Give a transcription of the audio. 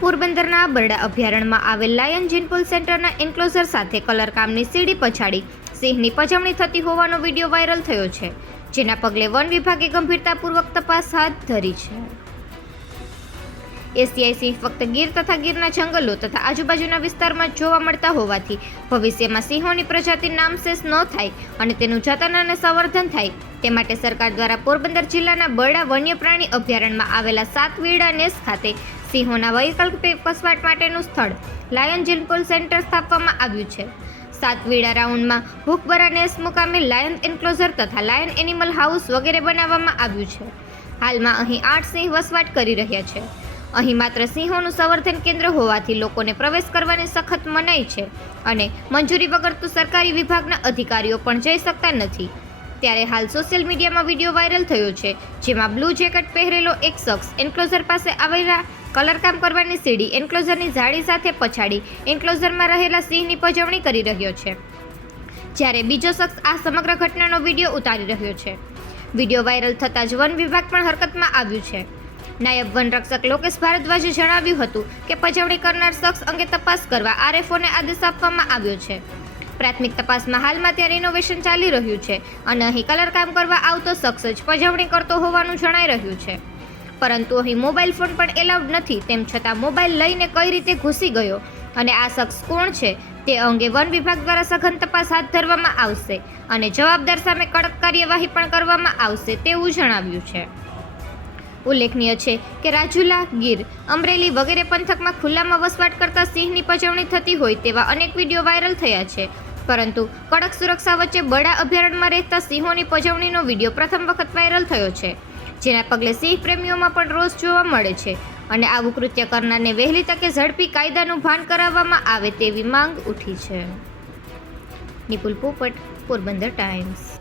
પોરબંદરના બરડા અભયારણ્યમાં આવેલ લાયન જીનપુલ સેન્ટરના એન્ક્લોઝર સાથે કલરકામની સીડી પછાડી સિંહની પજવણી થતી હોવાનો વીડિયો વાયરલ થયો છે, જેના પગલે વન વિભાગે ગંભીરતાપૂર્વક તપાસ હાથ ધરી છે. એસીઆઈ સિંહ ફક્ત ગીર તથા ગીરના જંગલો તથા આજુબાજુના વિસ્તારમાં જોવા મળતા હોવાથી ભવિષ્યમાં સિંહોની પ્રજાતિ નામશેષ ન થાય અને તેનું જતન અને સંવર્ધન થાય તે માટે સરકાર દ્વારા પોરબંદર જિલ્લાના બરડા વન્યપ્રાણી અભયારણ્યમાં આવેલા સાત વીડા નેસ ખાતે સિંહોના વૈકલ્પિક વસવાટ માટેનું સ્થળ લાયન જીનપુલ સેન્ટર સ્થાપવામાં આવ્યું છે. સાતવીડા રાઉન્ડમાં ભૂખબરા નેસ મુકામે લાયન એન્ક્લોઝર તથા લાયન એનિમલ હાઉસ વગેરે બનાવવામાં આવ્યું છે. હાલમાં અહીં આઠ સિંહ વસવાટ કરી રહ્યા છે. અહીં માત્ર સિંહોનું સંવર્ધન કેન્દ્ર હોવાથી લોકોને પ્રવેશ કરવાની સખત મનાઈ છે અને મંજૂરી વગર તો સરકારી વિભાગના અધિકારીઓ પણ જઈ શકતા નથી. ત્યારે હાલ સોશિયલ મીડિયામાં વીડિયો વાયરલ થયો છે, જેમાં બ્લુ જેકેટ પહેરેલો એક શખ્સ એન્ક્લોઝર પાસે આવેલા કલરકામ કરવાની સીડી એન્ક્લોઝરની જાળી સાથે પછાડી એન્ક્લોઝરમાં રહેલા સિંહની પજવણી કરી રહ્યો છે. જ્યારે બીજો શખ્સ આ સમગ્ર ઘટનાનો વીડિયો ઉતારી રહ્યો છે. વીડિયો વાયરલ થતાં જ વન વિભાગ પણ હરકતમાં આવ્યું છે. નાયબ વનરક્ષક લોકેશ ભારદ્વાજે જણાવ્યું હતું કે પજવણી કરનાર શખ્સ અંગે તપાસ કરવા આરએફઓને આદેશ આપવામાં આવ્યો છે. પ્રાથમિક તપાસમાં હાલમાં ત્યાં રિનોવેશન ચાલી રહ્યું છે અને અહીં કલરકામ કરવા આવતો શખ્સ જ પજવણી કરતો હોવાનું જણાઈ રહ્યું છે. પરંતુ અહીં મોબાઈલ ફોન પણ એલાઉડ નથી, તેમ છતાં મોબાઈલ લઈને કઈ રીતે ઘૂસી ગયો? અને આ શખ્સ કોણ છે? તે અંગે વન વિભાગ દ્વારા સઘન તપાસ હાથ ધરવામાં આવશે અને જવાબદાર સામે કડક કાર્યવાહી પણ કરવામાં આવશે તેવું જણાવ્યું છે. ઉલ્લેખનીય છે કે રાજુલા ગીર, અમરેલી વગેરે પંથકમાં ખુલ્લામાં વસવાટ કરતા સિંહની પજવણી થતી હોય તેવા અનેક વીડિયો વાયરલ થયા છે. પરંતુ કડક સુરક્ષા વચ્ચે બડા અભયારણ્યમાં રહેતા સિંહોની પજવણીનો વીડિયો પ્રથમ વખત વાયરલ થયો છે. જેના પગલે સિંહ પ્રેમીઓમાં પણ રોષ જોવા મળે છે. અને આવું કૃત્ય કરનારને વહેલી તકે ઝડપી કાયદાનું ભાન કરાવવામાં આવે તેવી માંગ ઉઠી છે. નિપુલ પોપટ, પોરબંદર ટાઈમ્સ.